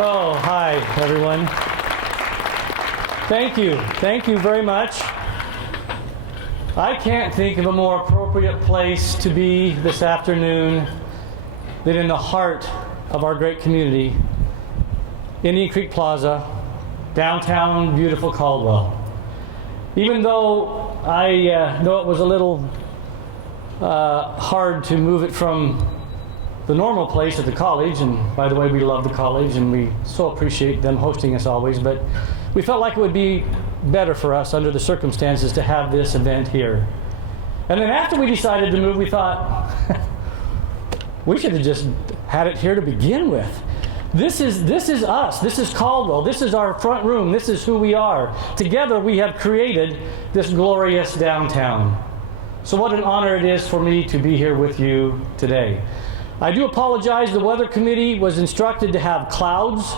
Oh, hi, everyone. Thank you. Thank you very much. I can't think of a more appropriate place to be this afternoon than in the heart of our great community, Indian Creek Plaza, downtown beautiful Caldwell. Even though I know it was a little hard to move it from the normal place at the college, and by the way, we love the college and we so appreciate them hosting us always, but we felt like it would be better for us under the circumstances to have this event here. And then after we decided to move, we thought we should have just had it here to begin with. This is us. This is Caldwell. This is our front room. This is who we are. Together we have created this glorious downtown. So what an honor it is for me to be here with you today. I do apologize. The weather committee was instructed to have clouds.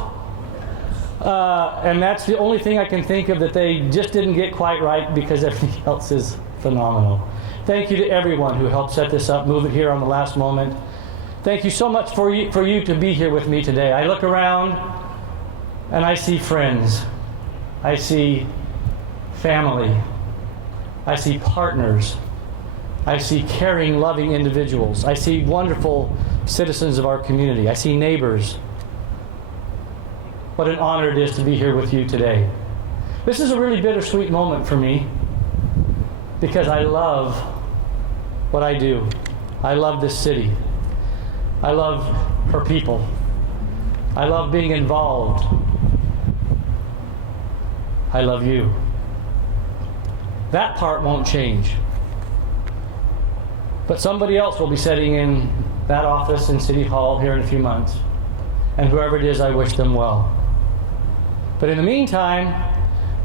And that's the only thing I can think of that they just didn't get quite right, because everything else is phenomenal. Thank you to everyone who helped set this up, move it here on the last moment. Thank you so much for you to be here with me today. I look around and I see friends. I see family. I see partners. I see caring, loving individuals. I see wonderful citizens of our community. I see neighbors. What an honor it is to be here with you today. This is a really bittersweet moment for me because I love what I do. I love this city. I love her people. I love being involved. I love you. That part won't change. But somebody else will be sitting in that office in City Hall here in a few months. And whoever it is, I wish them well. But in the meantime,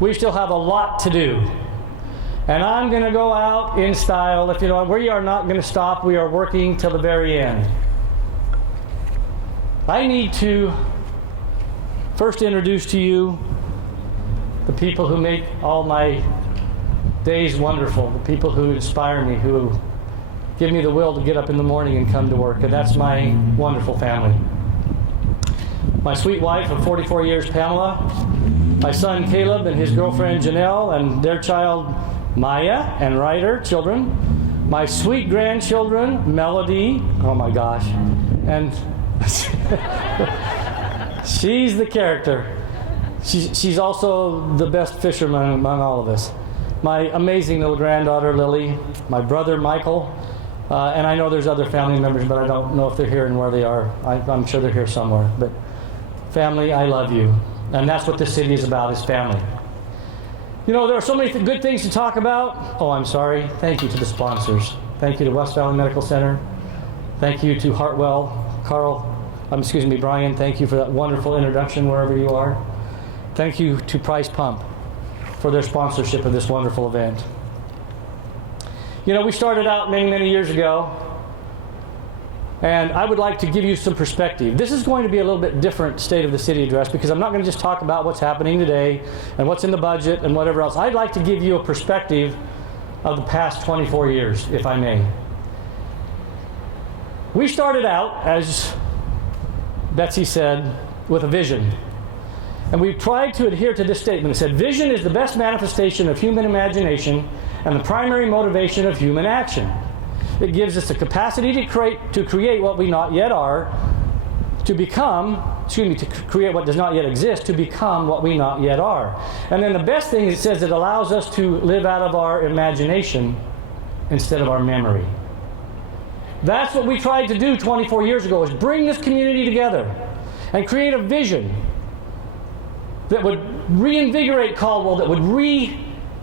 we still have a lot to do. And I'm going to go out in style. If you know, we are not going to stop. We are working till the very end. I need to first introduce to you the people who make all my days wonderful, the people who inspire me, who give me the will to get up in the morning and come to work. And that's my wonderful family. My sweet wife of 44 years, Pamela, my son Caleb and his girlfriend Janelle and their child Maya and Ryder, children, my sweet grandchildren, Melody, oh my gosh, and she's the character. She's also the best fisherman among all of us. My amazing little granddaughter Lily, my brother Michael, and I know there's other family members, but I don't know if they're here and where they are. I'm sure they're here somewhere. But family, I love you. And that's what this city is about, is family. You know, there are so many good things to talk about. Oh, I'm sorry. Thank you to the sponsors. Thank you to West Valley Medical Center. Thank you to Hartwell, Brian. Thank you for that wonderful introduction wherever you are. Thank you to Price Pump for their sponsorship of this wonderful event. You know, we started out many, many years ago, and I would like to give you some perspective. This is going to be a little bit different State of the City address, because I'm not going to just talk about what's happening today and what's in the budget and whatever else. I'd like to give you a perspective of the past 24 years, if I may. We started out, as Betsy said, with a vision. And we tried to adhere to this statement. It said, vision is the best manifestation of human imagination and the primary motivation of human action. It gives us the capacity to create what we not yet are, to create what does not yet exist, to become what we not yet are. And then the best thing, it says it allows us to live out of our imagination instead of our memory. That's what we tried to do 24 years ago, is bring this community together and create a vision that would reinvigorate Caldwell, that would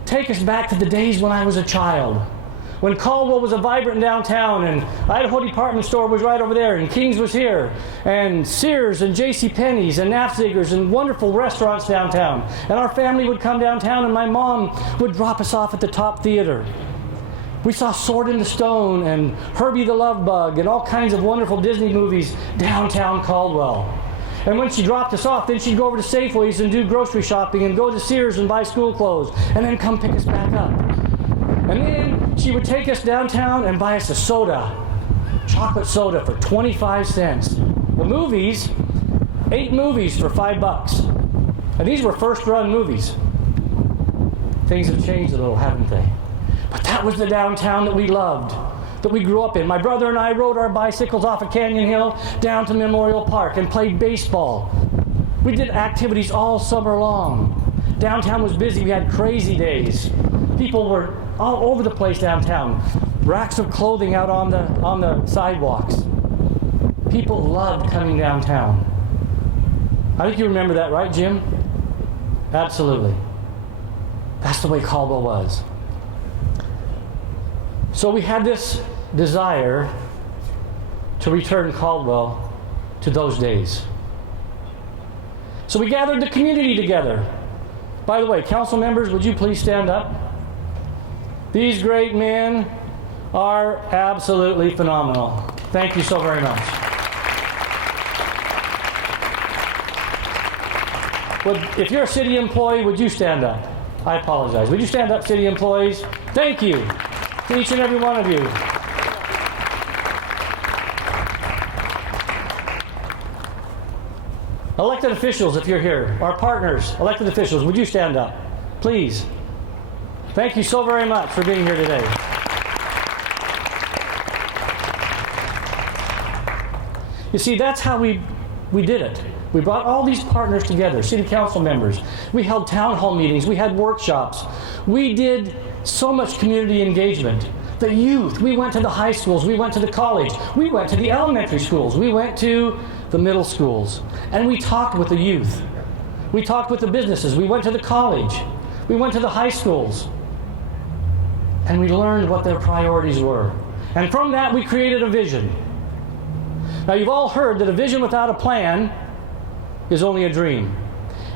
take us back to the days when I was a child, when Caldwell was a vibrant downtown, and Idaho Department Store was right over there, and King's was here, and Sears and JCPenney's and Nafzigers and wonderful restaurants downtown. And our family would come downtown, and my mom would drop us off at the Top Theater. We saw Sword in the Stone and Herbie the Love Bug and all kinds of wonderful Disney movies downtown Caldwell. And when she dropped us off, then she'd go over to Safeway's and do grocery shopping and go to Sears and buy school clothes and then come pick us back up. And then she would take us downtown and buy us a soda, chocolate soda for 25 cents. The movies 8 movies for $5. And these were first-run movies. Things have changed a little, haven't they? But that was the downtown that we loved, that we grew up in. My brother and I rode our bicycles off of Canyon Hill down to Memorial Park and played baseball. We did activities all summer long. Downtown was busy. We had crazy days. People were all over the place downtown. Racks of clothing out on the sidewalks. People loved coming downtown. I think you remember that, right, Jim? Absolutely. That's the way Caldwell was. So we had this desire to return Caldwell to those days. So we gathered the community together. By the way, council members, would you please stand up? These great men are absolutely phenomenal. Thank you so very much. If you're a city employee, would you stand up? I apologize. Would you stand up, city employees? Thank you to each and every one of you. Elected officials, if you're here, our partners, elected officials, would you stand up? Please. Thank you so very much for being here today. You see, that's how we did it. We brought all these partners together, city council members. We held town hall meetings. We had workshops. We did so much community engagement. The youth, we went to the high schools. We went to the college. We went to the elementary schools. We went to the middle schools. And we talked with the youth. We talked with the businesses. We went to the college. We went to the high schools. And we learned what their priorities were. And from that, we created a vision. Now, you've all heard that a vision without a plan is only a dream.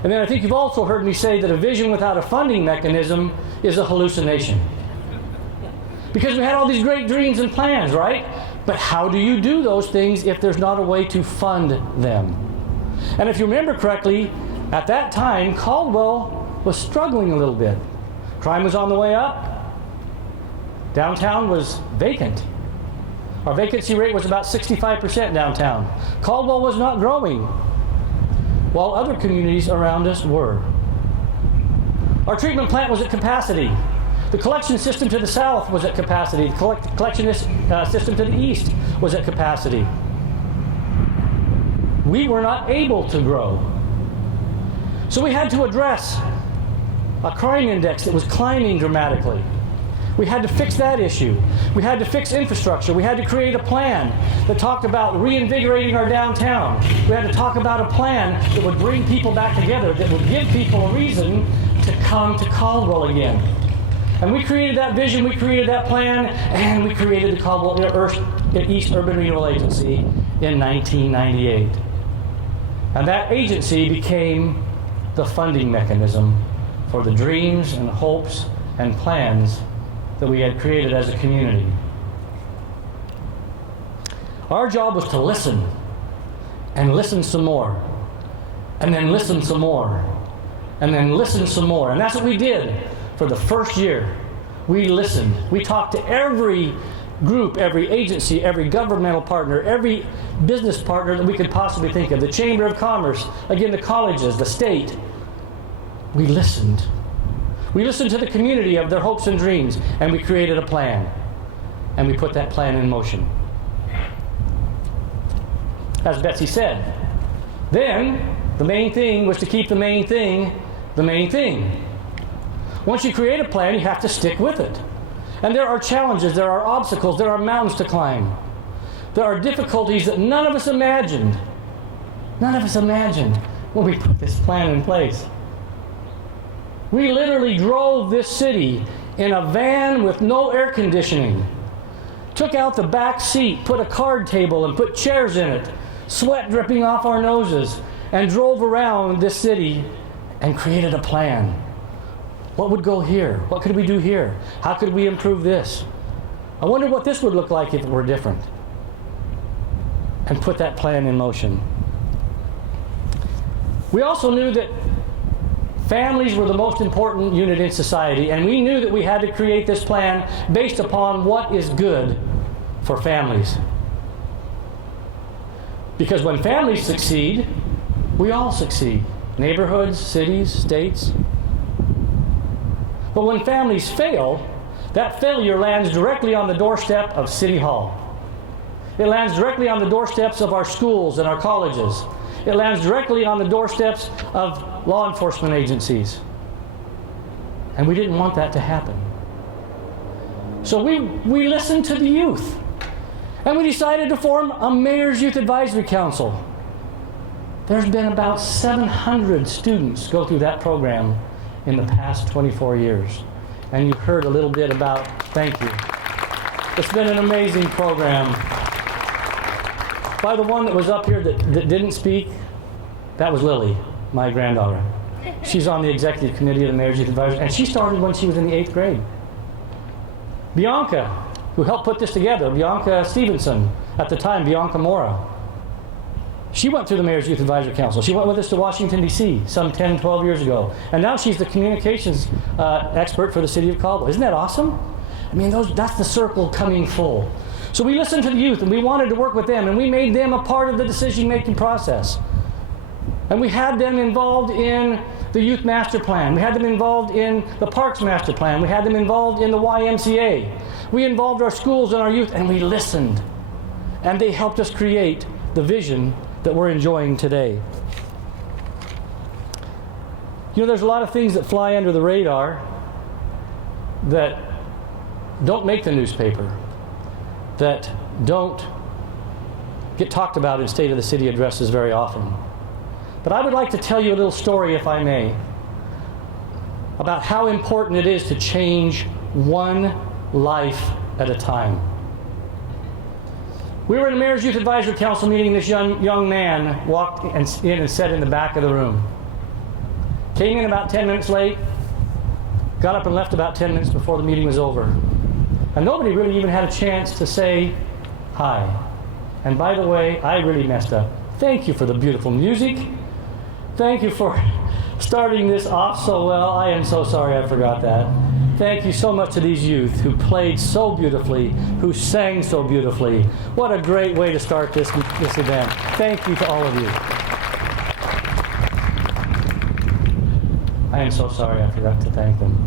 And then I think you've also heard me say that a vision without a funding mechanism is a hallucination. Because we had all these great dreams and plans, right? But how do you do those things if there's not a way to fund them? And if you remember correctly, at that time, Caldwell was struggling a little bit. Crime was on the way up. Downtown was vacant. Our vacancy rate was about 65% downtown. Caldwell was not growing, while other communities around us were. Our treatment plant was at capacity. The collection system to the south was at capacity. The collection system to the east was at capacity. We were not able to grow. So we had to address a crime index that was climbing dramatically. We had to fix that issue. We had to fix infrastructure. We had to create a plan that talked about reinvigorating our downtown. We had to talk about a plan that would bring people back together, that would give people a reason to come to Caldwell again. And we created that vision, we created that plan, and we created the Caldwell East Urban Renewal Agency in 1998. And that agency became the funding mechanism for the dreams and hopes and plans that we had created as a community. Our job was to listen, and listen some more, and then listen some more, and then listen some more. And that's what we did for the first year. We listened. We talked to every group, every agency, every governmental partner, every business partner that we could possibly think of. The Chamber of Commerce, again, the colleges, the state. We listened. We listened to the community of their hopes and dreams, and we created a plan. And we put that plan in motion. As Betsy said, then the main thing was to keep the main thing the main thing. Once you create a plan, you have to stick with it. And there are challenges, there are obstacles, there are mountains to climb. There are difficulties that none of us imagined. None of us imagined when we put this plan in place. We literally drove this city in a van with no air conditioning. Took out the back seat, put a card table and put chairs in it, sweat dripping off our noses, and drove around this city and created a plan. What would go here? What could we do here? How could we improve this? I wonder what this would look like if it were different. And put that plan in motion. We also knew that families were the most important unit in society, and we knew that we had to create this plan based upon what is good for families. Because when families succeed, We all succeed. Neighborhoods, cities, states. But when families fail, that failure lands directly on the doorstep of City Hall. It lands directly on the doorsteps of our schools and our colleges. It lands directly on the doorsteps of law enforcement agencies. And we didn't want that to happen. So we listened to the youth. And we decided to form a Mayor's Youth Advisory Council. There's been about 700 students go through that program in the past 24 years. And you heard a little bit about, thank you. It's been an amazing program. By the one that was up here that didn't speak, that was Lily, my granddaughter. She's on the executive committee of the Mayor's Youth Advisory, and she started when she was in the 8th grade. Bianca, who helped put this together, Bianca Stevenson, at the time, Bianca Mora, she went through the Mayor's Youth Advisory Council. She went with us to Washington, D.C. some 10, 12 years ago. And now she's the communications expert for the city of Caldwell. Isn't that awesome? I mean, that's the circle coming full. So we listened to the youth, and we wanted to work with them, and we made them a part of the decision-making process. And we had them involved in the Youth Master Plan. We had them involved in the Parks Master Plan. We had them involved in the YMCA. We involved our schools and our youth, and we listened. And they helped us create the vision that we're enjoying today. You know, there's a lot of things that fly under the radar that don't make the newspaper, that don't get talked about in State of the City addresses very often. But I would like to tell you a little story, if I may, about how important it is to change one life at a time. We were in a Mayor's Youth Advisory Council meeting. This young man walked in and sat in the back of the room. Came in about 10 minutes late, got up and left about 10 minutes before the meeting was over. And nobody really even had a chance to say hi. And by the way, I really messed up. Thank you for the beautiful music. Thank you for starting this off so well. I am so sorry I forgot that. Thank you so much to these youth who played so beautifully, who sang so beautifully. What a great way to start this event. Thank you to all of you. I am so sorry I forgot to thank them.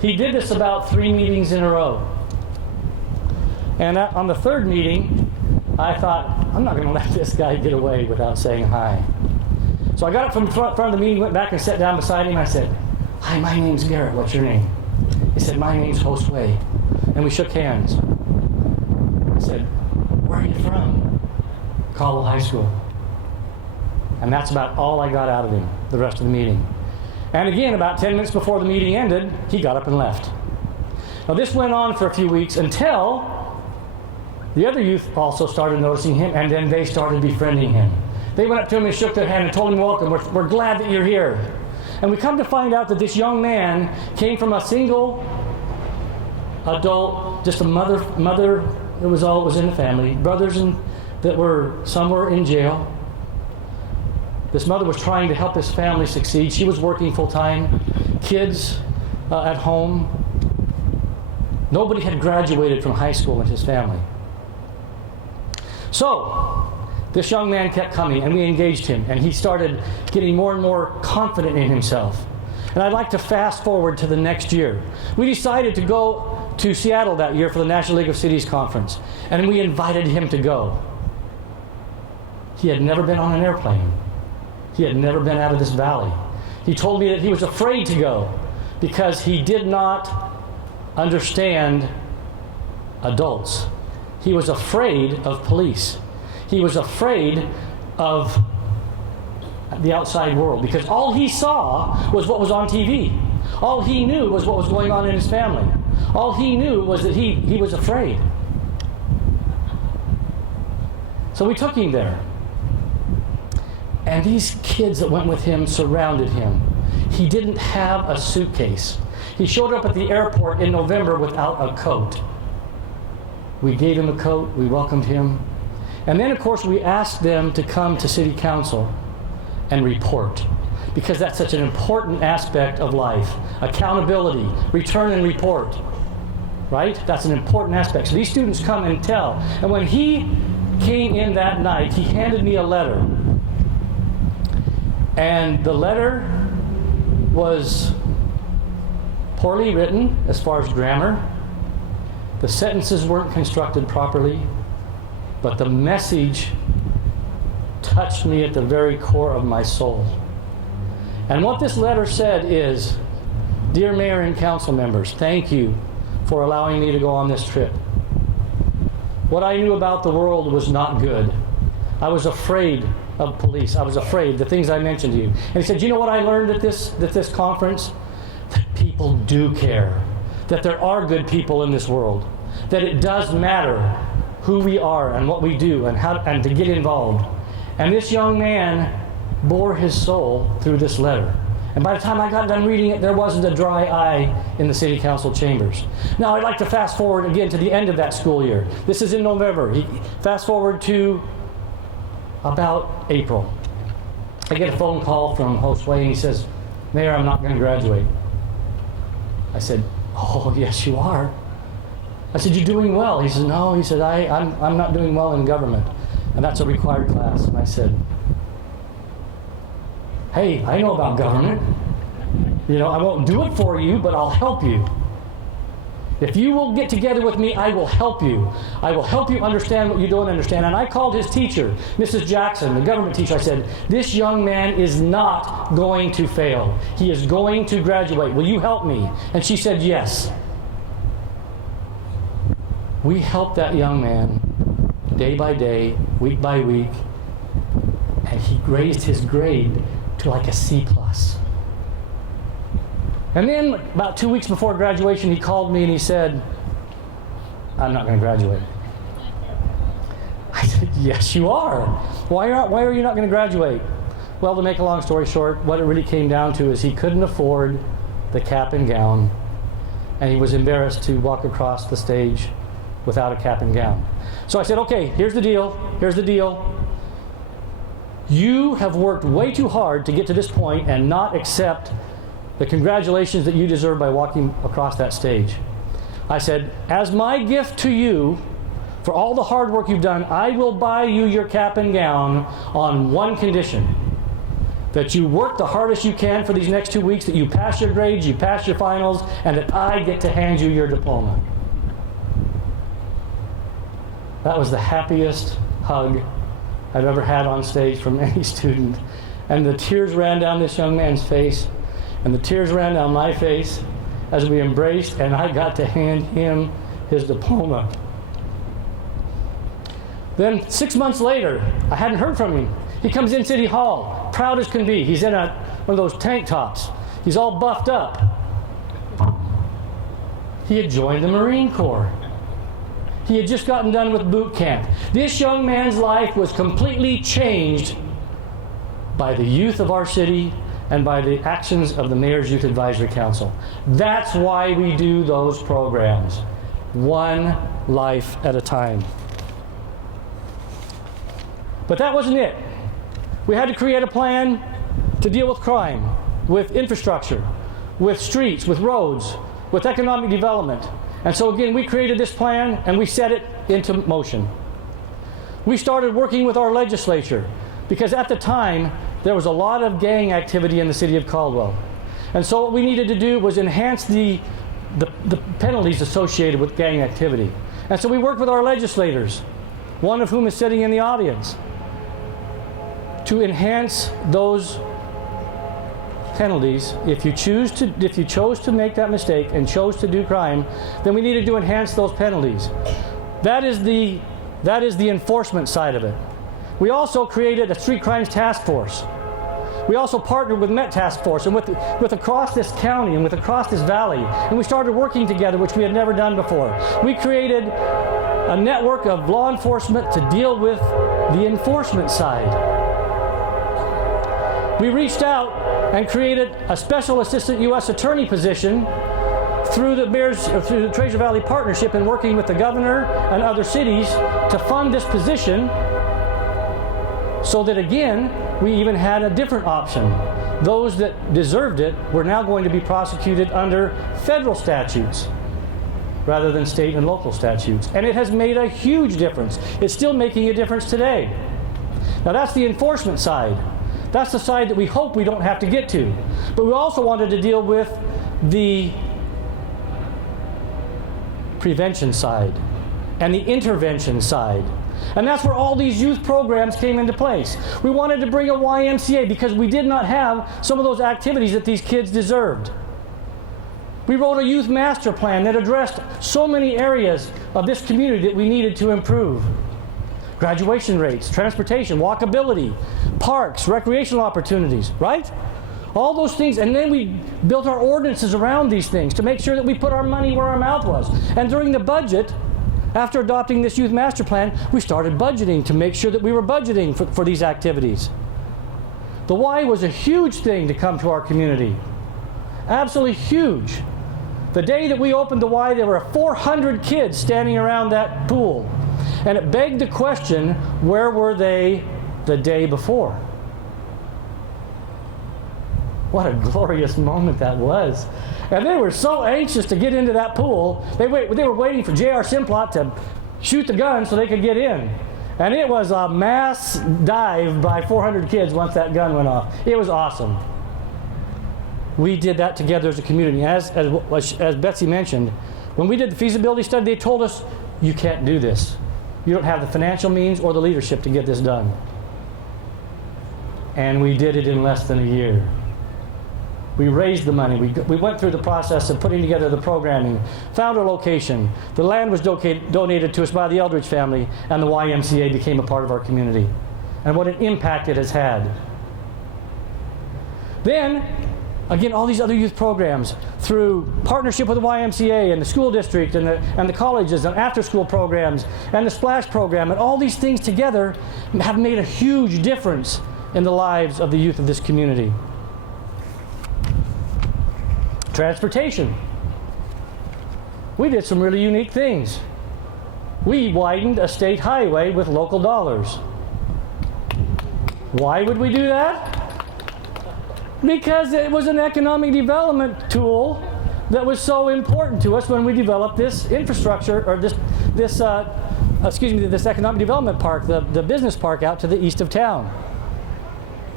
He did this about 3 meetings in a row. And on the 3rd meeting, I thought, I'm not going to let this guy get away without saying hi. So I got up from front of the meeting, went back and sat down beside him. I said, hi, my name's Garrett. What's your name? He said, my name's Josue. And we shook hands. I said, where are you from? Caldwell High School. And that's about all I got out of him the rest of the meeting. And again, about 10 minutes before the meeting ended, he got up and left. Now this went on for a few weeks until the other youth also started noticing him, and then they started befriending him. They went up to him and shook their hand and told him, welcome, we're glad that you're here. And we come to find out that this young man came from a single adult, just a mother that was in the family, brothers that were somewhere in jail. This mother was trying to help his family succeed. She was working full-time, kids at home. Nobody had graduated from high school in his family. So, this young man kept coming, and we engaged him, and he started getting more and more confident in himself. And I'd like to fast forward to the next year. We decided to go to Seattle that year for the National League of Cities Conference, and we invited him to go. He had never been on an airplane. He had never been out of this valley. He told me that he was afraid to go because he did not understand adults. He was afraid of police. He was afraid of the outside world because all he saw was what was on TV. All he knew was what was going on in his family. All he knew was that he was afraid. So we took him there. And these kids that went with him surrounded him. He didn't have a suitcase. He showed up at the airport in November without a coat. We gave him a coat. We welcomed him. And then, of course, we asked them to come to City Council and report, because that's such an important aspect of life. Accountability, return and report, right? That's an important aspect. So these students come and tell. And when he came in that night. He handed me a letter. And the letter was poorly written as far as grammar. The sentences weren't constructed properly. But the message touched me at the very core of my soul. And what this letter said is, "Dear Mayor and Council members, thank you for allowing me to go on this trip. What I knew about the world was not good. I was afraid of police. I was afraid, the things I mentioned to you." And he said, "You know what I learned at this conference? That people do care. That there are good people in this world. That it does matter who we are and what we do and to get involved." And this young man bore his soul through this letter. And by the time I got done reading it, there wasn't a dry eye in the city council chambers. Now, I'd like to fast forward again to the end of that school year. This is in November. Fast forward to about April. I get a phone call from Josue, and he says, "Mayor, I'm not going to graduate." I said, "Oh, yes, you are." I said, "You're doing well." He said, "No." He said, I'm not doing well in government, and that's a required class." And I said, "Hey, I know about government. You know, I won't do it for you, but I'll help you. If you will get together with me, I will help you. I will help you understand what you don't understand." And I called his teacher, Mrs. Jackson, the government teacher. I said, "This young man is not going to fail. He is going to graduate. Will you help me?" And she said, "Yes." We helped that young man day by day, week by week, and he raised his grade to like a C+. And then about 2 weeks before graduation, he called me and he said, "I'm not going to graduate." I said, "Yes, you are. Why are you not going to graduate?" Well, to make a long story short, what it really came down to is he couldn't afford the cap and gown, and he was embarrassed to walk across the stage without a cap and gown. So I said, "Okay, here's the deal. Here's the deal. You have worked way too hard to get to this point and not accept the congratulations that you deserve by walking across that stage." I said, "As my gift to you for all the hard work you've done, I will buy you your cap and gown on one condition: that you work the hardest you can for these next 2 weeks, that you pass your grades, you pass your finals, and that I get to hand you your diploma." That was the happiest hug I've ever had on stage from any student. And the tears ran down this young man's face, and the tears ran down my face as we embraced, and I got to hand him his diploma. Then 6 months later, I hadn't heard from him. He comes in City Hall, proud as can be. He's in one of those tank tops. He's all buffed up. He had joined the Marine Corps. He had just gotten done with boot camp. This young man's life was completely changed by the youth of our city and by the actions of the Mayor's Youth Advisory Council. That's why we do those programs. One life at a time. But that wasn't it. We had to create a plan to deal with crime, with infrastructure, with streets, with roads, with economic development. And so again, we created this plan and we set it into motion. We started working with our legislature because at the time, there was a lot of gang activity in the city of Caldwell. And so what we needed to do was enhance the penalties associated with gang activity. And so we worked with our legislators, one of whom is sitting in the audience, to enhance those penalties. If you chose to make that mistake and chose to do crime, then we needed to enhance those penalties. That is the enforcement side of it. We also created a street crimes task force. We also partnered with Met Task Force and with across this county and with across this valley, and we started working together, which we had never done before. We created a network of law enforcement to deal with the enforcement side. We reached out and created a special assistant U.S. attorney position through the Treasure Valley Partnership and working with the governor and other cities to fund this position, so that again, we even had a different option. Those that deserved it were now going to be prosecuted under federal statutes. rather than state and local statutes. And it has made a huge difference. It's still making a difference today. Now that's the enforcement side. That's the side that we hope we don't have to get to. But we also wanted to deal with the prevention side and the intervention side. And that's where all these youth programs came into place. We wanted to bring a YMCA because we did not have some of those activities that these kids deserved. We wrote a youth master plan that addressed so many areas of this community that we needed to improve. Graduation rates, transportation, walkability, parks, recreational opportunities, right? All those things. And then we built our ordinances around these things to make sure that we put our money where our mouth was. And during the budget, after adopting this youth master plan, we started budgeting to make sure that we were budgeting for these activities. The Y was a huge thing to come to our community. Absolutely huge. The day that we opened the Y, there were 400 kids standing around that pool. And it begged the question, where were they the day before? What a glorious moment that was. And they were so anxious to get into that pool. They were waiting for J.R. Simplot to shoot the gun so they could get in. And it was a mass dive by 400 kids once that gun went off. It was awesome. We did that together as a community. As Betsy mentioned, when we did the feasibility study, they told us, you can't do this. You don't have the financial means or the leadership to get this done. And we did it in less than a year. We raised the money. We went through the process of putting together the programming, found a location. The land was donated to us by the Eldridge family, and the YMCA became a part of our community. And what an impact it has had. Then, again, all these other youth programs, through partnership with the YMCA and the school district and the colleges and after-school programs and the Splash program, and all these things together have made a huge difference in the lives of the youth of this community. Transportation. We did some really unique things. We widened a state highway with local dollars. Why would we do that? Because it was an economic development tool that was so important to us when we developed this infrastructure, or this economic development park, the business park out to the east of town.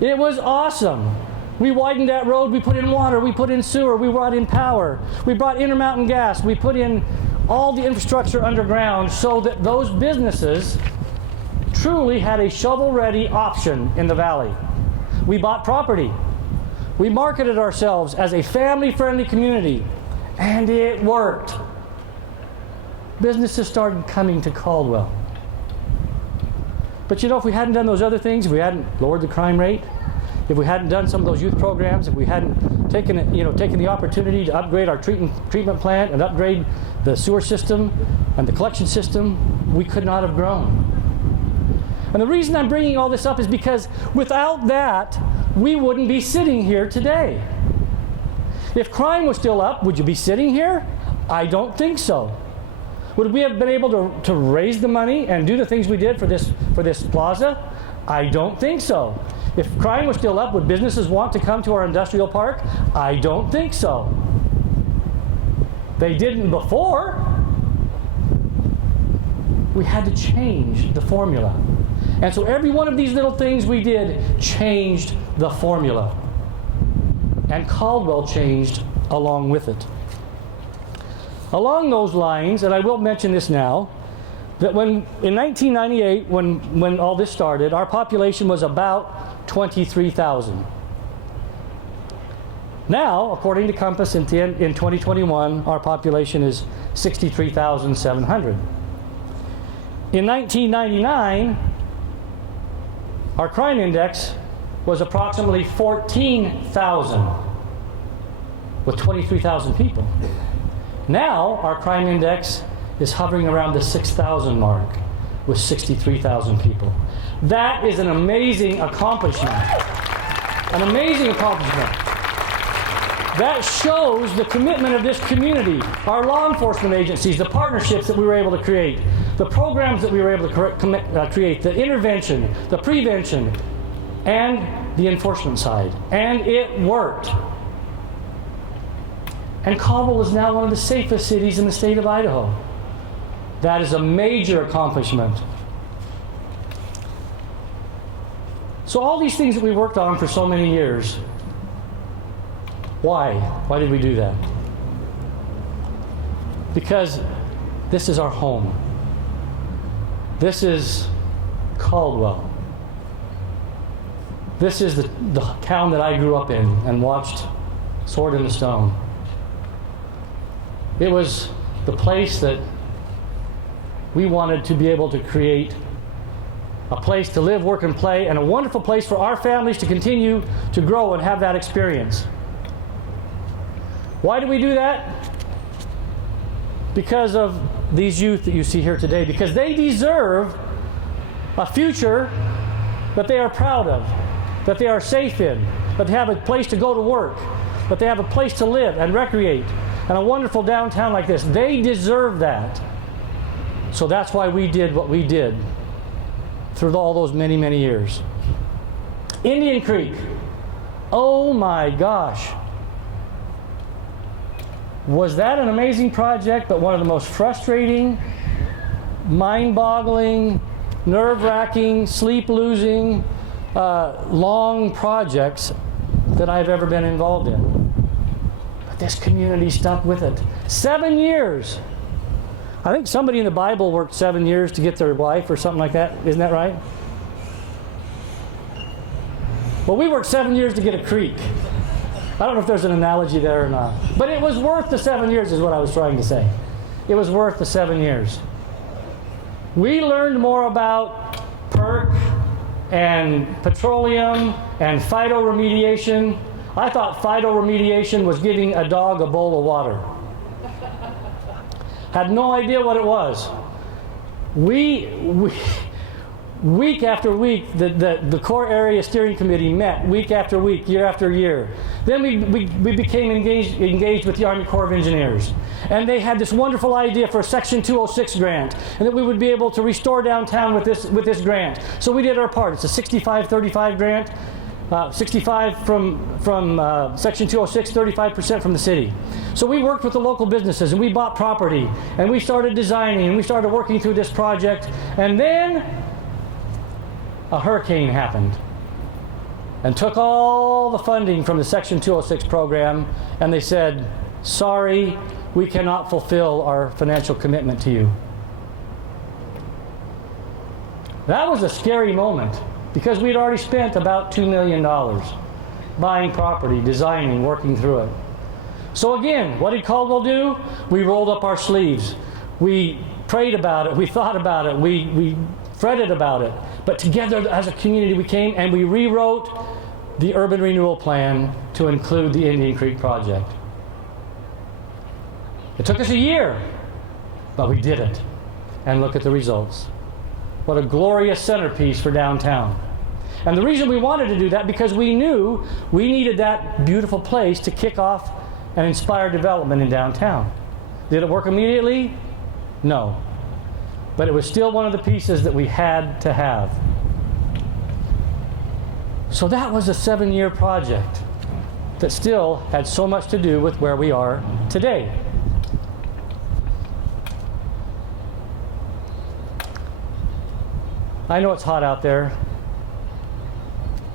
It was awesome. We widened that road, we put in water, we put in sewer, we brought in power, we brought Intermountain gas, we put in all the infrastructure underground so that those businesses truly had a shovel-ready option in the valley. We bought property. We marketed ourselves as a family-friendly community, and it worked. Businesses started coming to Caldwell. But you know, if we hadn't done those other things, if we hadn't lowered the crime rate, if we hadn't done some of those youth programs, if we hadn't taken the opportunity to upgrade our treatment plant and upgrade the sewer system and the collection system, we could not have grown. And the reason I'm bringing all this up is because without that, we wouldn't be sitting here today. If crime was still up, would you be sitting here? I don't think so. Would we have been able to raise the money and do the things we did for this plaza? I don't think so. If crime was still up, would businesses want to come to our industrial park? I don't think so. They didn't before. We had to change the formula. And so every one of these little things we did changed the formula. And Caldwell changed along with it. Along those lines, and I will mention this now, that in 1998, when all this started, our population was about 23,000. Now, according to Compass, in 2021, our population is 63,700. In 1999, our crime index was approximately 14,000, with 23,000 people. Now, our crime index is hovering around the 6,000 mark with 63,000 people. That is an amazing accomplishment. An amazing accomplishment. That shows the commitment of this community, our law enforcement agencies, the partnerships that we were able to create, the programs that we were able to create, the intervention, the prevention, and the enforcement side. And it worked. And Caldwell is now one of the safest cities in the state of Idaho. That is a major accomplishment. So all these things that we worked on for so many years, why? Why did we do that? Because this is our home. This is Caldwell. This is the town that I grew up in and watched Sword in the Stone. It was the place that we wanted to be able to create a place to live, work, and play, and a wonderful place for our families to continue to grow and have that experience. Why do we do that? Because of these youth that you see here today, because they deserve a future that they are proud of, that they are safe in, that they have a place to go to work, that they have a place to live and recreate, and a wonderful downtown like this. They deserve that. So that's why we did what we did through all those many, many years. Indian Creek. Oh my gosh. Was that an amazing project, but one of the most frustrating, mind-boggling, nerve-wracking, sleep-losing, long projects that I've ever been involved in. But this community stuck with it. 7 years. I think somebody in the Bible worked 7 years to get their wife or something like that. Isn't that right? Well, we worked 7 years to get a creek. I don't know if there's an analogy there or not. But it was worth the 7 years is what I was trying to say. It was worth the 7 years. We learned more about perk and petroleum and phytoremediation. I thought phytoremediation was giving a dog a bowl of water. Had no idea what it was. Week after week, the core area steering committee met week after week, year after year. Then we became engaged with the Army Corps of Engineers. And they had this wonderful idea for a Section 206 grant, and that we would be able to restore downtown with this grant. So we did our part. It's a 65-35 grant. 65 from Section 206, 35% from the city. So we worked with the local businesses, and we bought property, and we started designing, and we started working through this project. And then a hurricane happened and took all the funding from the Section 206 program, and they said, sorry, we cannot fulfill our financial commitment to you. That was a scary moment, because we'd already spent about $2 million buying property, designing, working through it. So again, what did Caldwell do? We rolled up our sleeves. We prayed about it. We thought about it. We fretted about it. But together as a community we came and we rewrote the urban renewal plan to include the Indian Creek project. It took us a year, but we did it. And look at the results. What a glorious centerpiece for downtown. And the reason we wanted to do that, because we knew we needed that beautiful place to kick off and inspire development in downtown. Did it work immediately? No. But it was still one of the pieces that we had to have. So that was a 7-year project that still had so much to do with where we are today. I know it's hot out there,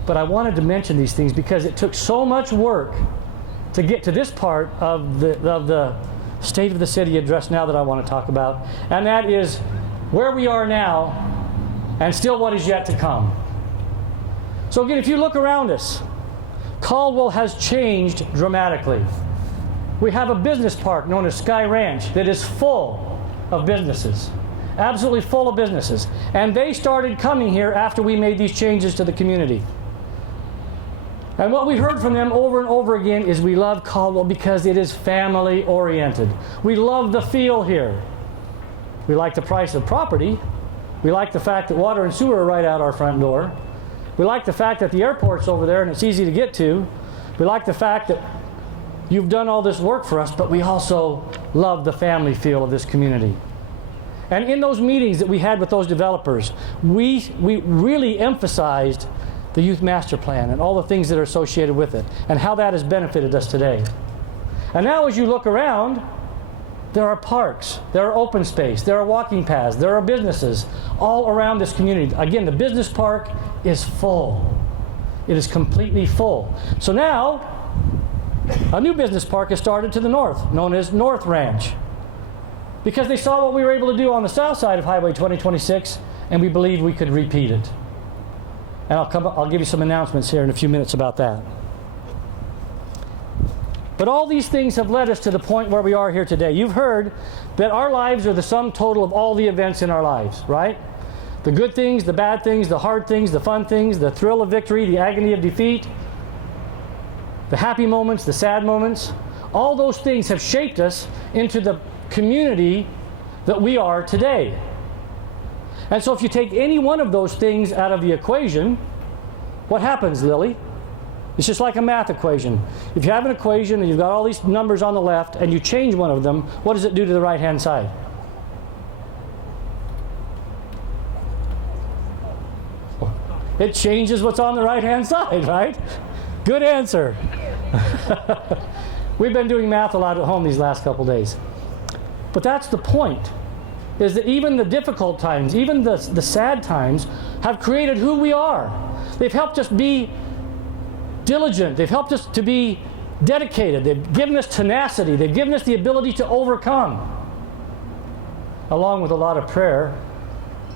but I wanted to mention these things because it took so much work to get to this part of the State of the City address now that I want to talk about, and that is where we are now and still what is yet to come. So again, if you look around us, Caldwell has changed dramatically. We have a business park known as Sky Ranch that is full of businesses. Absolutely full of businesses. And they started coming here after we made these changes to the community. And what we heard from them over and over again is we love Caldwell because it is family oriented. We love the feel here. We like the price of property. We like the fact that water and sewer are right out our front door. We like the fact that the airport's over there and it's easy to get to. We like the fact that you've done all this work for us, but we also love the family feel of this community. And in those meetings that we had with those developers, we really emphasized the Youth Master Plan and all the things that are associated with it and how that has benefited us today. And now as you look around, there are parks, there are open space, there are walking paths, there are businesses all around this community. Again, the business park is full. It is completely full. So now, a new business park has started to the north, known as North Ranch, because they saw what we were able to do on the south side of Highway 2026, and we believe we could repeat it. And I'll give you some announcements here in a few minutes about that. But all these things have led us to the point where we are here today. You've heard that our lives are the sum total of all the events in our lives, right? The good things, the bad things, the hard things, the fun things, the thrill of victory, the agony of defeat, the happy moments, the sad moments. All those things have shaped us into the community that we are today. And so if you take any one of those things out of the equation, what happens, Lily? It's just like a math equation. If you have an equation and you've got all these numbers on the left and you change one of them, what does it do to the right-hand side? It changes what's on the right-hand side, right? Good answer. We've been doing math a lot at home these last couple days. But that's the point, is that even the difficult times, even the sad times, have created who we are. They've helped us be diligent. They've helped us to be dedicated. They've given us tenacity. They've given us the ability to overcome, along with a lot of prayer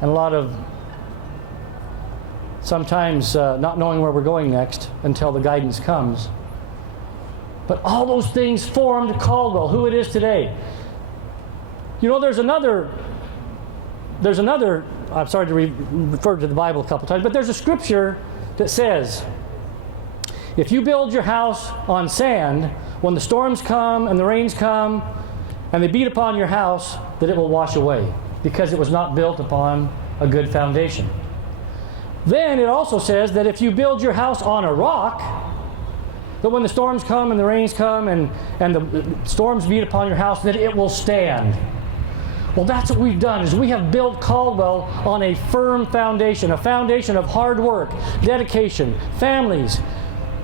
and a lot of sometimes not knowing where we're going next until the guidance comes. But all those things formed Caldwell, who it is today. You know, there's another, I'm sorry to refer to the Bible a couple times, but there's a scripture that says, if you build your house on sand, when the storms come and the rains come and they beat upon your house, that it will wash away because it was not built upon a good foundation. Then it also says that if you build your house on a rock, that when the storms come and the rains come and the storms beat upon your house, that it will stand. Well, that's what we've done, is we have built Caldwell on a firm foundation, a foundation of hard work, dedication, families.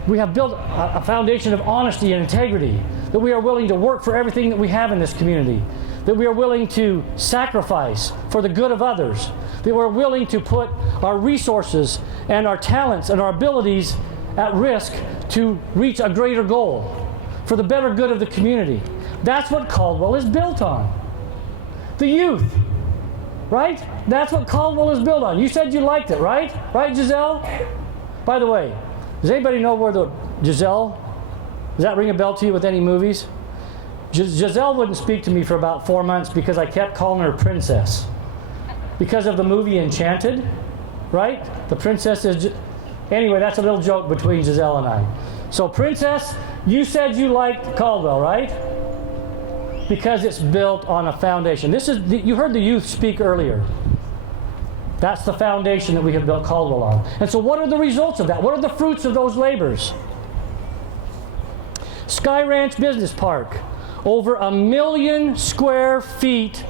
We have built a foundation of honesty and integrity, that we are willing to work for everything that we have in this community, that we are willing to sacrifice for the good of others, that we're willing to put our resources and our talents and our abilities at risk to reach a greater goal for the better good of the community. That's what Caldwell is built on. The youth, right? That's what Caldwell is built on. You said you liked it, right? Right, Giselle? By the way, does anybody know where the Giselle, does that ring a bell to you with any movies? Giselle wouldn't speak to me for about 4 months because I kept calling her princess. Because of the movie Enchanted, right? The princess is... Anyway, that's a little joke between Giselle and I. So, princess, you said you liked Caldwell, right? Because it's built on a foundation. You heard the youth speak earlier. That's the foundation that we have built Caldwell on. And so what are the results of that? What are the fruits of those labors? Sky Ranch Business Park. Over 1 million square feet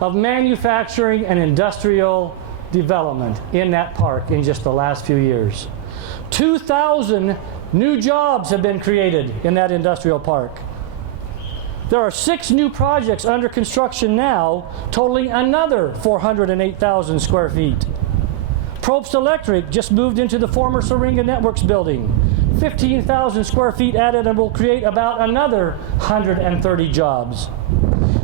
of manufacturing and industrial development in that park in just the last few years. 2,000 new jobs have been created in that industrial park. There are 6 new projects under construction now, totaling another 408,000 square feet. Probst Electric just moved into the former Syringa Networks building. 15,000 square feet added and will create about another 130 jobs.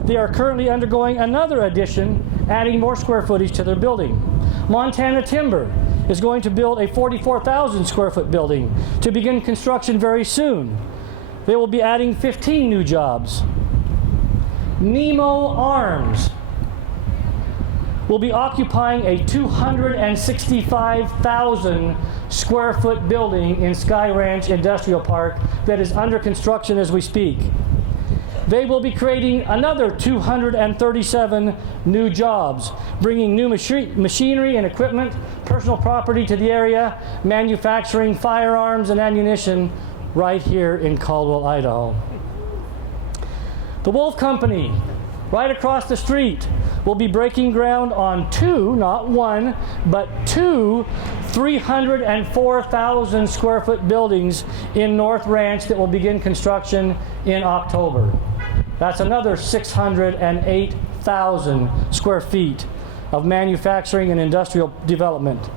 They are currently undergoing another addition, adding more square footage to their building. Montana Timber is going to build a 44,000 square foot building to begin construction very soon. They will be adding 15 new jobs. Nemo Arms will be occupying a 265,000 square foot building in Sky Ranch Industrial Park that is under construction as we speak. They will be creating another 237 new jobs, bringing new machinery and equipment, personal property to the area, manufacturing firearms and ammunition right here in Caldwell, Idaho. The Wolf Company, right across the street, will be breaking ground on 2, not 1, but 2 304,000 square foot buildings in North Ranch that will begin construction in October. That's another 608,000 square feet of manufacturing and industrial development.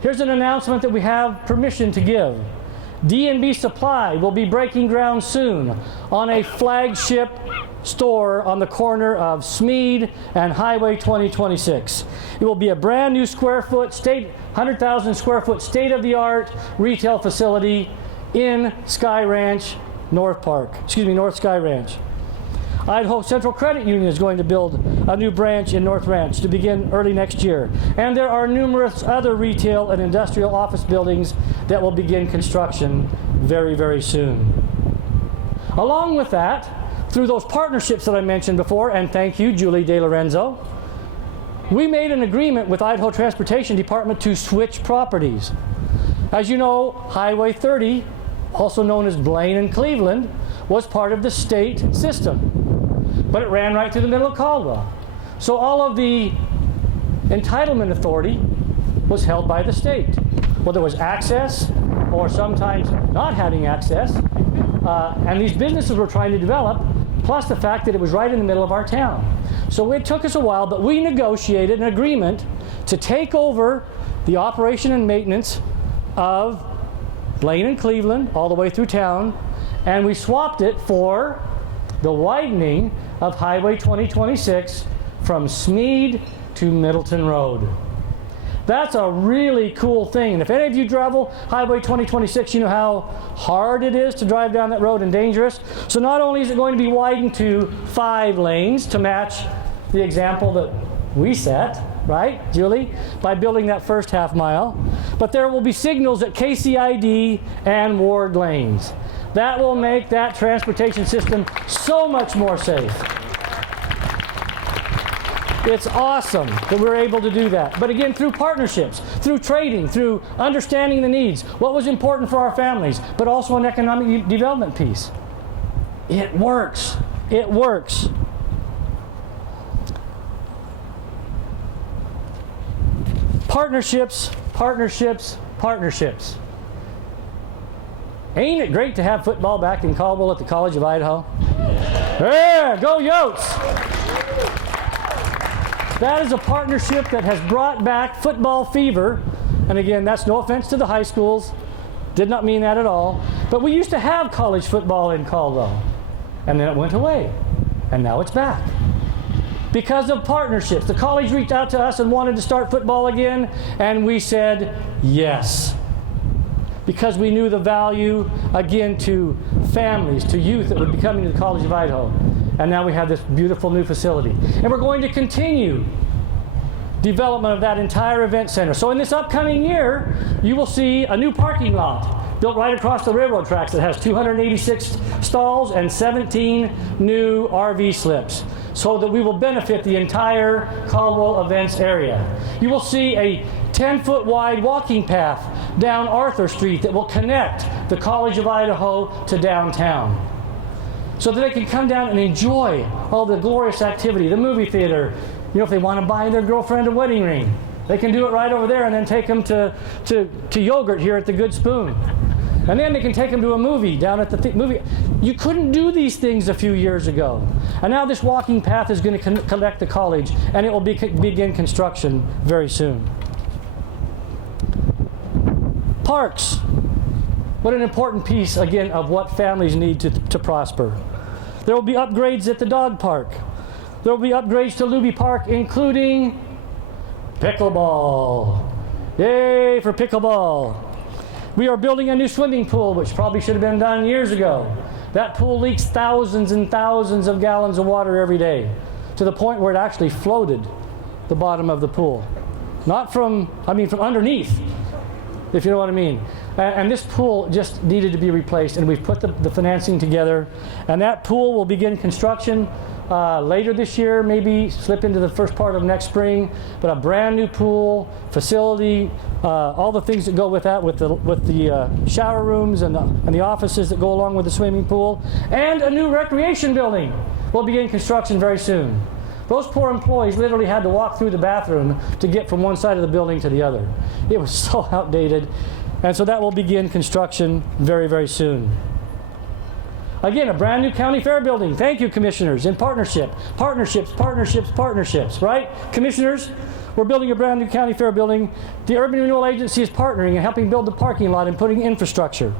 Here's an announcement that we have permission to give. D&B Supply will be breaking ground soon on a flagship store on the corner of Smede and Highway 2026. It will be a brand new 100,000 square foot state-of-the-art retail facility in Sky Ranch, North Sky Ranch. Idaho Central Credit Union is going to build a new branch in North Ranch to begin early next year. And there are numerous other retail and industrial office buildings that will begin construction very, very soon. Along with that, through those partnerships that I mentioned before, and thank you, Julie De Lorenzo, we made an agreement with Idaho Transportation Department to switch properties. As you know, Highway 30, also known as Blaine and Cleveland, was part of the state system, but it ran right through the middle of Caldwell. So all of the entitlement authority was held by the state. Well, there was access, or sometimes not having access, and these businesses were trying to develop, plus the fact that it was right in the middle of our town. So it took us a while, but we negotiated an agreement to take over the operation and maintenance of Blaine and Cleveland all the way through town, and we swapped it for the widening of Highway 2026 from Smede to Middleton Road. That's a really cool thing. And if any of you travel Highway 2026, you know how hard it is to drive down that road and dangerous. So not only is it going to be widened to 5 lanes to match the example that we set, right, Julie, by building that first half mile, but there will be signals at KCID and Ward lanes. That will make that transportation system so much more safe. It's awesome that we're able to do that. But again, through partnerships, through trading, through understanding the needs, what was important for our families, but also an economic development piece. It works. It works. Partnerships, partnerships, partnerships. Ain't it great to have football back in Caldwell at the College of Idaho? Yeah, go Yotes! That is a partnership that has brought back football fever. And again, that's no offense to the high schools. Did not mean that at all. But we used to have college football in Caldwell. And then it went away. And now it's back. Because of partnerships. The college reached out to us and wanted to start football again. And we said yes. Because we knew the value, again, to families, to youth that would be coming to the College of Idaho. And now we have this beautiful new facility. And we're going to continue development of that entire event center. So in this upcoming year, you will see a new parking lot built right across the railroad tracks that has 286 stalls and 17 new RV slips, so that we will benefit the entire Caldwell events area. You will see a 10-foot wide walking path down Arthur Street that will connect the College of Idaho to downtown, so that they can come down and enjoy all the glorious activity, the movie theater. You know, if they want to buy their girlfriend a wedding ring, they can do it right over there and then take them to yogurt here at the Good Spoon. And then they can take them to a movie down at the movie. You couldn't do these things a few years ago. And now this walking path is going to connect the college, and it will begin construction very soon. Parks. What an important piece, again, of what families need to prosper. There will be upgrades at the dog park. There will be upgrades to Luby Park, including pickleball. Yay for pickleball. We are building a new swimming pool, which probably should have been done years ago. That pool leaks thousands and thousands of gallons of water every day, to the point where it actually floated the bottom of the pool. Not from underneath, if you know what I mean. And this pool just needed to be replaced, and we've put the financing together. And that pool will begin construction later this year, maybe slip into the first part of next spring. But a brand new pool, facility, all the things that go with that, with the shower rooms and the offices that go along with the swimming pool, and a new recreation building will begin construction very soon. Those poor employees literally had to walk through the bathroom to get from one side of the building to the other. It was so outdated. And so that will begin construction very, very soon. Again, a brand new county fair building. Thank you, commissioners, in partnership. Partnerships, right? Commissioners, we're building a brand new county fair building. The Urban Renewal Agency is partnering and helping build the parking lot and putting infrastructure.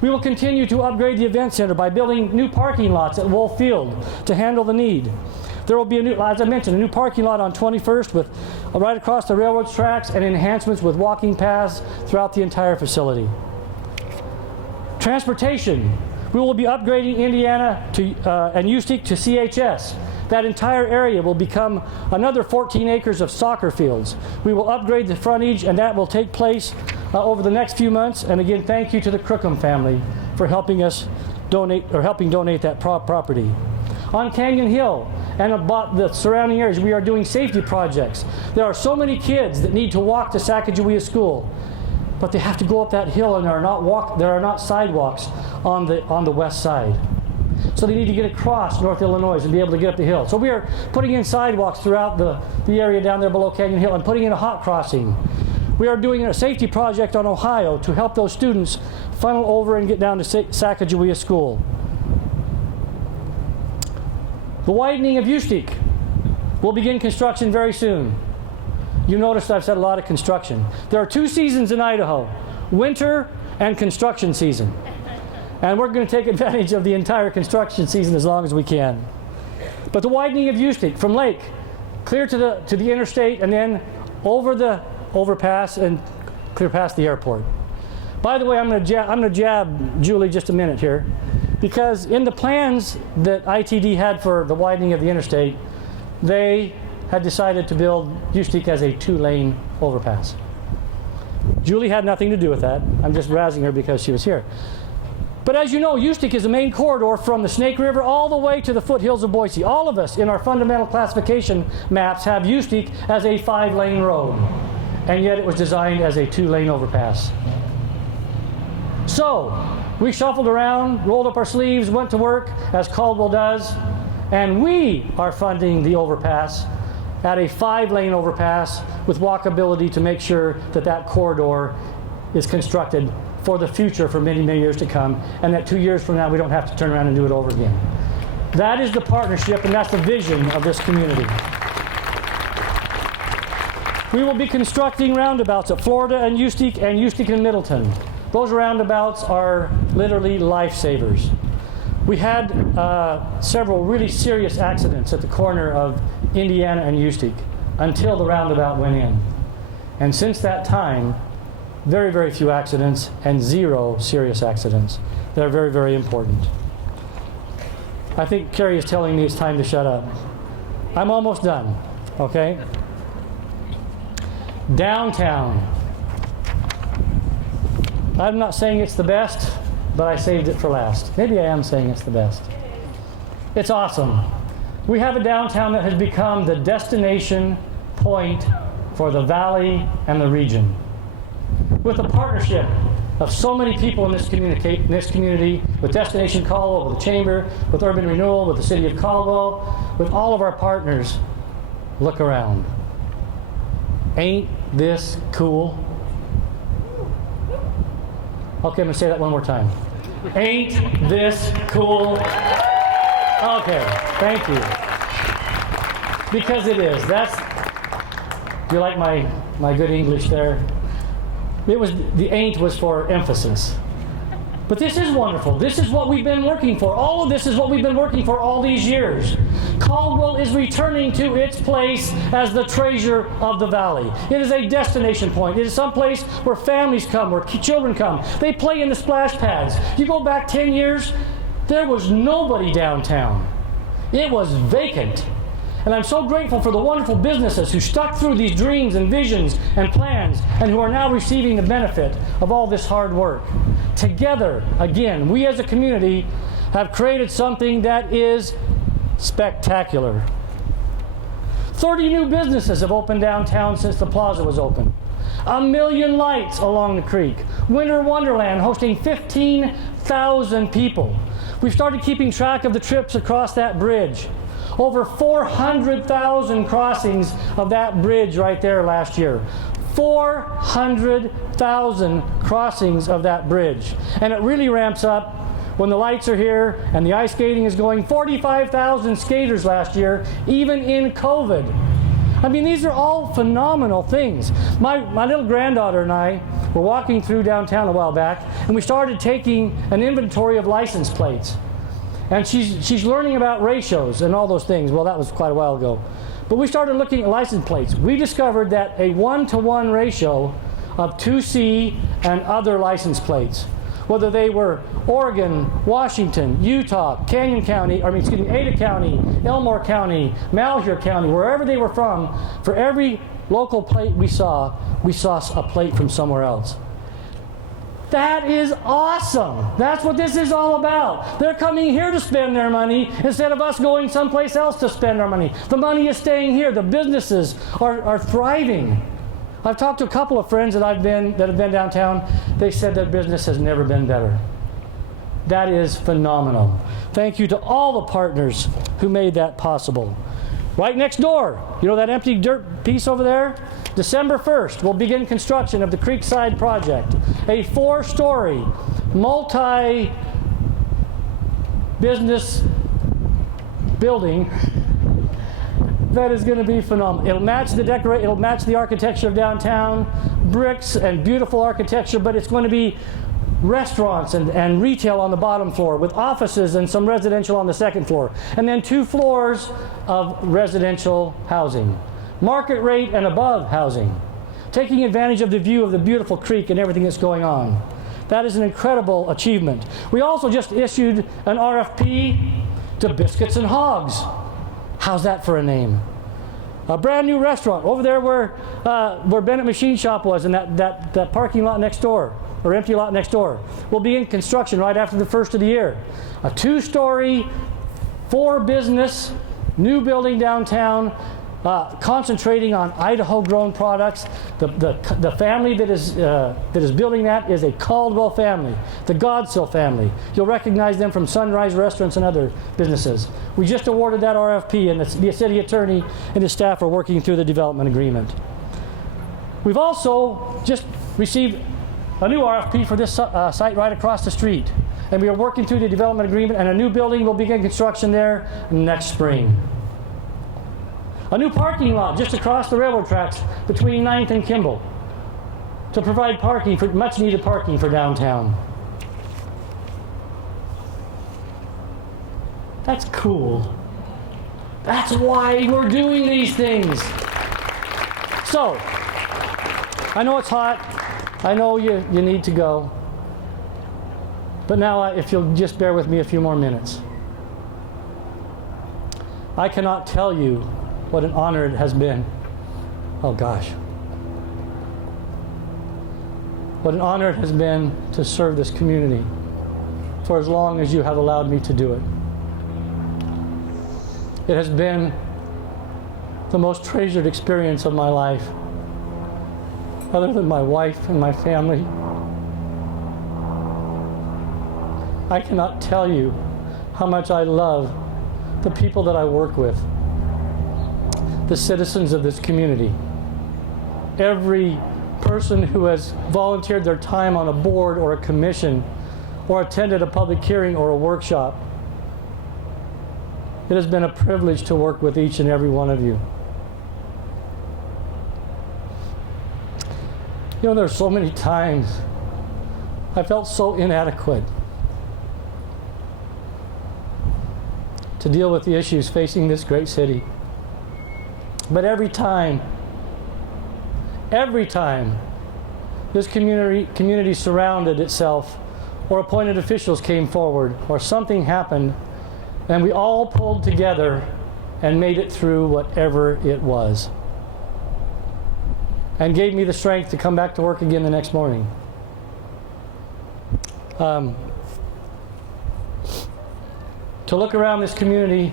We will continue to upgrade the event center by building new parking lots at Wolf Field to handle the need. There will be, as I mentioned, a new parking lot on 21st with right across the railroad tracks and enhancements with walking paths throughout the entire facility. Transportation. We will be upgrading Indiana and Ustique to CHS. That entire area will become another 14 acres of soccer fields. We will upgrade the frontage, and that will take place over the next few months. And again, thank you to the Crookham family for helping us donate that property. On Canyon Hill and about the surrounding areas, we are doing safety projects. There are so many kids that need to walk to Sacagawea School, but they have to go up that hill, and there are not sidewalks on the west side. So they need to get across North Illinois and be able to get up the hill. So we are putting in sidewalks throughout the area down there below Canyon Hill and putting in a hot crossing. We are doing a safety project on Ohio to help those students funnel over and get down to Sacagawea School. The widening of Ustique will begin construction very soon. You noticed I've said a lot of construction. There are 2 seasons in Idaho, winter and construction season. And we're going to take advantage of the entire construction season as long as we can. But the widening of Ustique from Lake clear to the interstate and then over the overpass and clear past the airport. By the way, I'm going to jab Julie just a minute here, because in the plans that ITD had for the widening of the interstate, they had decided to build Ustique as a 2-lane overpass. Julie had nothing to do with that. I'm just razzing her because she was here. But as you know, Ustique is the main corridor from the Snake River all the way to the foothills of Boise. All of us in our fundamental classification maps have Ustique as a 5-lane road, and yet it was designed as a 2-lane overpass. So we shuffled around, rolled up our sleeves, went to work, as Caldwell does, and we are funding the overpass at a 5-lane overpass with walkability to make sure that that corridor is constructed for the future for many, many years to come, and that 2 years from now we don't have to turn around and do it over again. That is the partnership, and that's the vision of this community. We will be constructing roundabouts at Florida and Ustique and Middleton. Those roundabouts are literally lifesavers. We had several really serious accidents at the corner of Indiana and Ustique until the roundabout went in. And since that time, very, very few accidents and 0 serious accidents. They're very, very important. I think Carrie is telling me it's time to shut up. I'm almost done, okay? Downtown. I'm not saying it's the best, but I saved it for last. Maybe I am saying it's the best. It's awesome. We have a downtown that has become the destination point for the valley and the region. With a partnership of so many people in this community, with Destination Caldwell, with the Chamber, with Urban Renewal, with the City of Caldwell, with all of our partners, look around. Ain't this cool? Okay, I'm going to say that one more time. Ain't this cool? Okay, thank you. Because it is. You like my good English there? The ain't was for emphasis. But this is wonderful. This is what we've been working for. All of this is what we've been working for all these years. Caldwell is returning to its place as the treasure of the valley. It is a destination point. It is some place where families come, where children come. They play in the splash pads. You go back 10 years, there was nobody downtown. It was vacant. And I'm so grateful for the wonderful businesses who stuck through these dreams and visions and plans and who are now receiving the benefit of all this hard work. Together, again, we as a community have created something that is spectacular. 30 new businesses have opened downtown since the plaza was open. 1 million lights along the creek. Winter Wonderland hosting 15,000 people. We've started keeping track of the trips across that bridge. Over 400,000 crossings of that bridge right there last year. 400,000 crossings of that bridge. And it really ramps up when the lights are here and the ice skating is going. 45,000 skaters last year, even in COVID. I mean, these are all phenomenal things. My little granddaughter and I were walking through downtown a while back, and we started taking an inventory of license plates. And she's learning about ratios and all those things. Well, that was quite a while ago. But we started looking at license plates. We discovered that a 1-to-1 ratio of 2C and other license plates, whether they were Oregon, Washington, Utah, Ada County, Elmore County, Malheur County, wherever they were from, for every local plate we saw a plate from somewhere else. That is awesome. That's what this is all about. They're coming here to spend their money instead of us going someplace else to spend our money. The money is staying here. The businesses are thriving. I've talked to a couple of friends that have been downtown. They said their business has never been better. That is phenomenal. Thank you to all the partners who made that possible. Right next door, you know that empty dirt piece over there? December 1st, we'll begin construction of the Creekside project, a 4-story, multi-business building that is going to be phenomenal. It'll match the architecture of downtown, bricks and beautiful architecture, but it's going to be restaurants and retail on the bottom floor with offices and some residential on the second floor, and then 2 floors of residential housing. Market rate and above housing, taking advantage of the view of the beautiful creek and everything that's going on. That is an incredible achievement. We also just issued an RFP to Biscuits and Hogs. How's that for a name? A brand new restaurant over there where Bennett Machine Shop was, and that parking lot next door, or empty lot next door, will be in construction right after the first of the year. A 2-story, 4-business, new building downtown, concentrating on Idaho-grown products. The family that is building that is a Caldwell family, the Godsill family. You'll recognize them from Sunrise Restaurants and other businesses. We just awarded that RFP, and the city attorney and his staff are working through the development agreement. We've also just received a new RFP for this site right across the street, and we are working through the development agreement, and a new building will begin construction there next spring. A new parking lot just across the railroad tracks between 9th and Kimball to provide parking for much needed parking for downtown. That's cool. That's why we're doing these things. So, I know it's hot. I know you need to go. But now, if you'll just bear with me a few more minutes. I cannot tell you what an honor it has been. Oh gosh. What an honor it has been to serve this community for as long as you have allowed me to do it. It has been the most treasured experience of my life, other than my wife and my family. I cannot tell you how much I love the people that I work with, the citizens of this community. Every person who has volunteered their time on a board or a commission or attended a public hearing or a workshop. It has been a privilege to work with each and every one of you. You know, there are so many times I felt so inadequate to deal with the issues facing this great city. But every time this community surrounded itself, or appointed officials came forward, or something happened, and we all pulled together and made it through whatever it was, and gave me the strength to come back to work again the next morning. To look around this community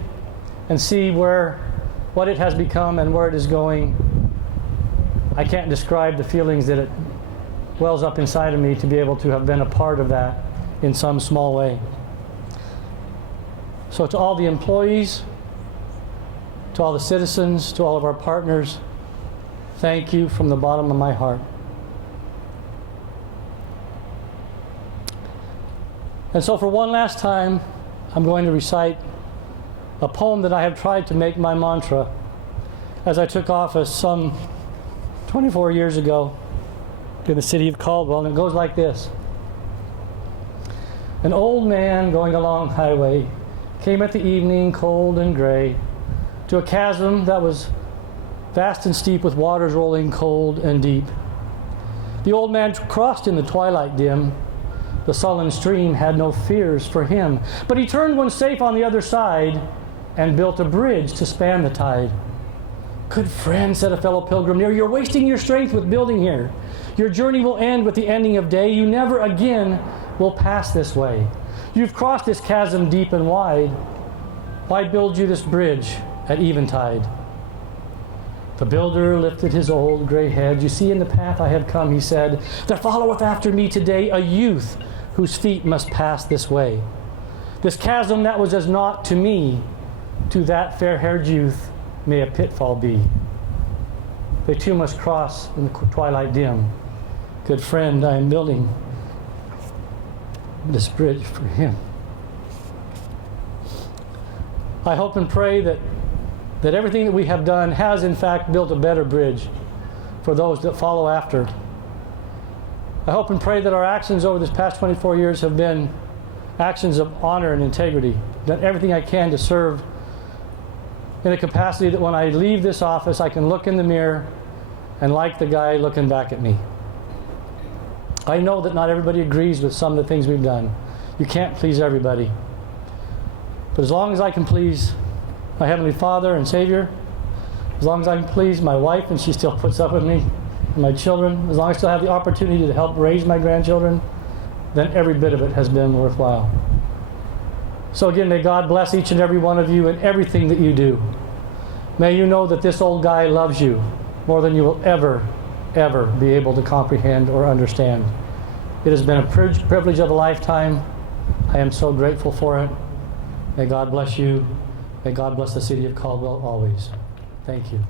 and see what it has become and where it is going, I can't describe the feelings that it wells up inside of me to be able to have been a part of that in some small way. So to all the employees, to all the citizens, to all of our partners, thank you from the bottom of my heart. And so for one last time, I'm going to recite a poem that I have tried to make my mantra as I took office some 24 years ago in the city of Caldwell, and it goes like this. An old man going along highway came at the evening cold and gray to a chasm that was vast and steep with waters rolling cold and deep. The old man crossed in the twilight dim. The sullen stream had no fears for him, but he turned when safe on the other side and built a bridge to span the tide. Good friend, said a fellow pilgrim near, you're wasting your strength with building here. Your journey will end with the ending of day. You never again will pass this way. You've crossed this chasm deep and wide. Why build you this bridge at eventide? The builder lifted his old gray head. You see in the path I have come, he said, there followeth after me today a youth whose feet must pass this way. This chasm that was as naught to me, to that fair-haired youth may a pitfall be. They too must cross in the twilight dim. Good friend, I am building this bridge for him. I hope and pray that everything that we have done has in fact built a better bridge for those that follow after. I hope and pray that our actions over this past 24 years have been actions of honor and integrity. Done everything I can to serve in a capacity that when I leave this office, I can look in the mirror and like the guy looking back at me. I know that not everybody agrees with some of the things we've done. You can't please everybody. But as long as I can please my Heavenly Father and Savior, as long as I can please my wife and she still puts up with me, and my children, as long as I still have the opportunity to help raise my grandchildren, then every bit of it has been worthwhile. So again, may God bless each and every one of you in everything that you do. May you know that this old guy loves you more than you will ever be able to comprehend or understand. It has been a privilege of a lifetime. I am so grateful for it. May God bless you. May God bless the city of Caldwell always. Thank you.